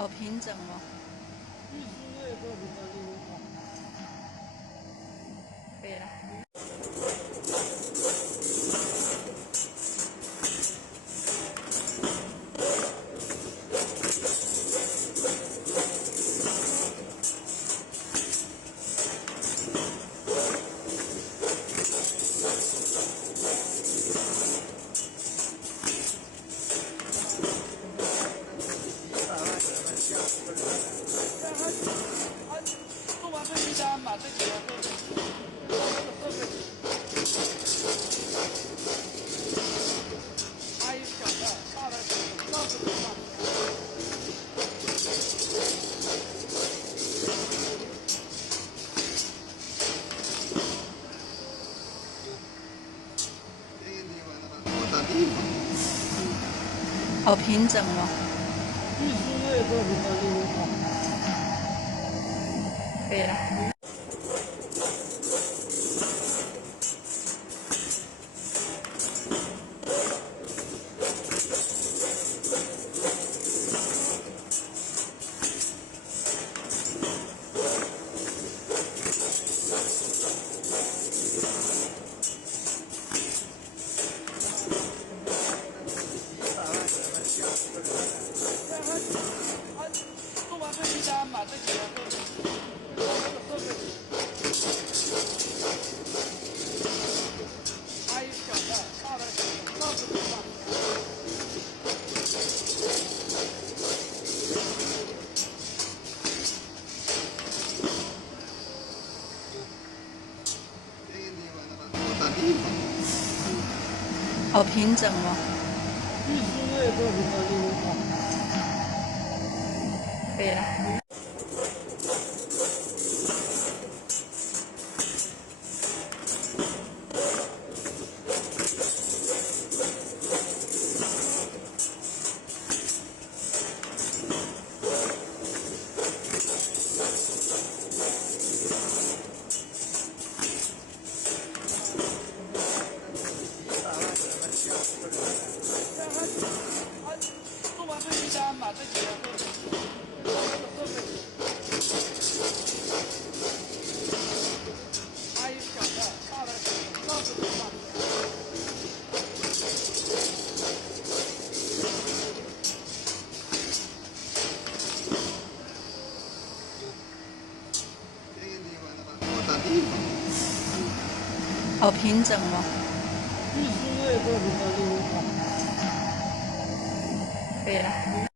好平整哦。玉书月作品的礼物。可以了。做完飞机单，把这几个设备，还有小的、大的、到处都放。好平整哦。玉书月作品的礼物。可以了。做完飞机单，把这几个设备，还有小的、大的、到处都放。好平整哦。玉书月作品的礼物。可以了。做完飞机单，把这几个设备，还有小的、大的、到处都放。好平整哦。玉书月作品的礼物。可以了。